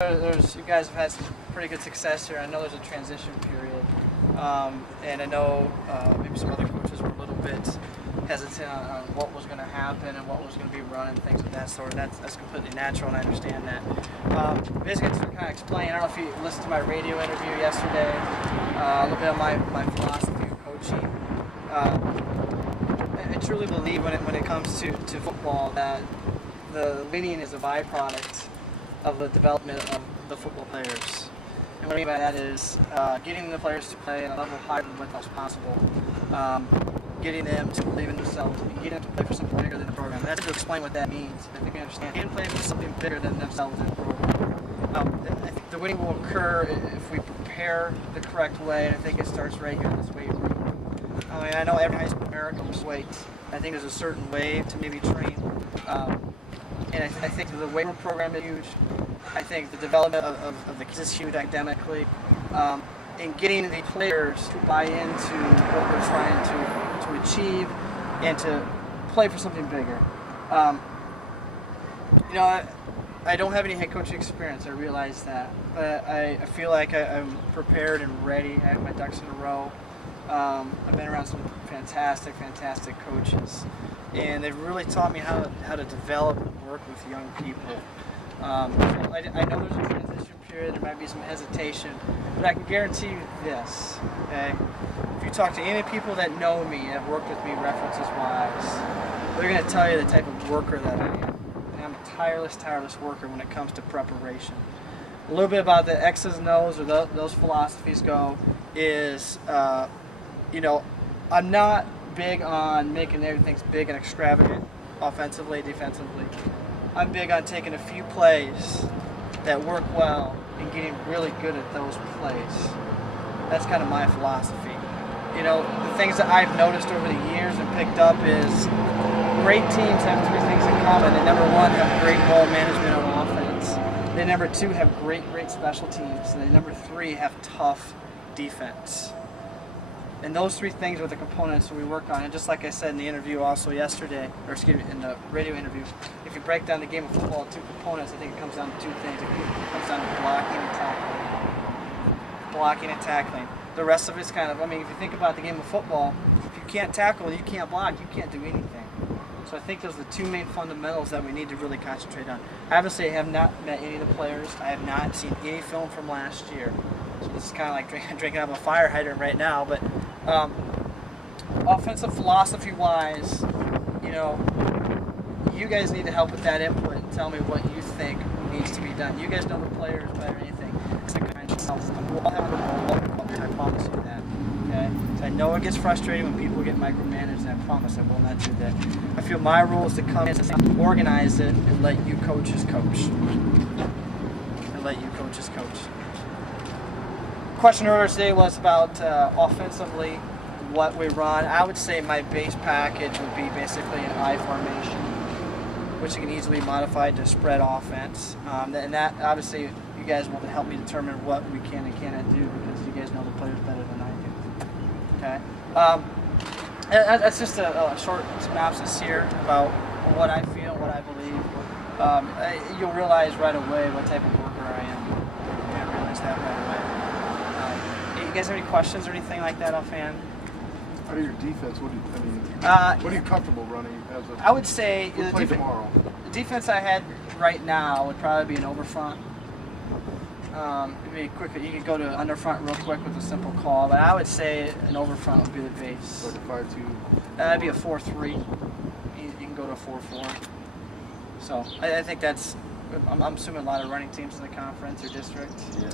You guys have had some pretty good success here. I know there's a transition period, and I know maybe some other coaches were a little bit hesitant on what was going to happen and what was going to be run and things of that sort. That's completely natural, and I understand that. Basically, to kind of explain, I don't know if you listened to my radio interview yesterday, a little bit of my philosophy of coaching. I truly believe when it comes to football that the winning is a byproduct of the development of the football players. And what I mean by that is getting the players to play at a level higher than what else possible, getting them to believe in themselves, and getting them to play for something bigger than the program. And that's to explain what that means. I think you understand. And play for something bigger than themselves in the program. I think the winning will occur if we prepare the correct way, and I think it starts right here in this weight room. I mean, I know every high school in America lifts weights. I think there's a certain way to maybe train. And I think the weight room program is huge. I think the development of the kids is huge academically. And getting the players to buy into what we're trying to achieve and to play for something bigger. I don't have any head coaching experience, I realize that. But I feel like I'm prepared and ready. I have my ducks in a row. I've been around some fantastic coaches, and they've really taught me how to develop and work with young people. I know there's a transition period, there might be some hesitation, but I can guarantee you this, okay? If you talk to any people that know me and have worked with me references-wise, they're going to tell you the type of worker that I am. And I'm a tireless worker when it comes to preparation. A little bit about the X's and O's, or those philosophies go, is, I'm not big on making everything big and extravagant, offensively, defensively. I'm big on taking a few plays that work well and getting really good at those plays. That's kind of my philosophy. The things that I've noticed over the years and picked up is great teams have three things in common. They, number one, have great ball management on offense. They, number two, have great special teams. And they, number three, have tough defense. And those three things are the components that we work on. And just like I said in the interview also yesterday, or excuse me, in the radio interview, if you break down the game of football into two components, I think it comes down to two things. It comes down to blocking and tackling. Blocking and tackling. The rest of it's kind of, if you think about the game of football, if you can't tackle, you can't block, you can't do anything. So I think those are the two main fundamentals that we need to really concentrate on. Obviously, I have not met any of the players. I have not seen any film from last year. So this is kind of like drinking out of a fire hydrant right now. But offensive philosophy-wise, you guys need to help with that input and tell me what you think needs to be done. You guys know the players better than anything. It's the kind of stuff. We'll all have a culture, I promise you that. Okay? So I know it gets frustrating when people get micromanaged, and I promise I will not do that. I feel my role is to come in, organize it, and let you coaches coach. Question earlier today was about offensively, what we run. I would say my base package would be basically an I formation, which you can easily modify to spread offense. And that, obviously, you guys will help me determine what we can and cannot do, because you guys know the players better than I do. Okay? That's just a short synopsis here about what I feel, what I believe. You'll realize right away what type of worker I am. You're going to realize that right away. You guys have any questions or anything like that offhand? How do your defense? What are you comfortable running as a? I would say tomorrow. The defense I had right now would probably be an overfront. Maybe quick. You could go to underfront real quick with a simple call, but I would say an overfront would be the base. Like a 5-2. That'd be a 4-3. You can go to a 4-4. So I think that's. I'm assuming a lot of running teams in the conference or district. Yeah.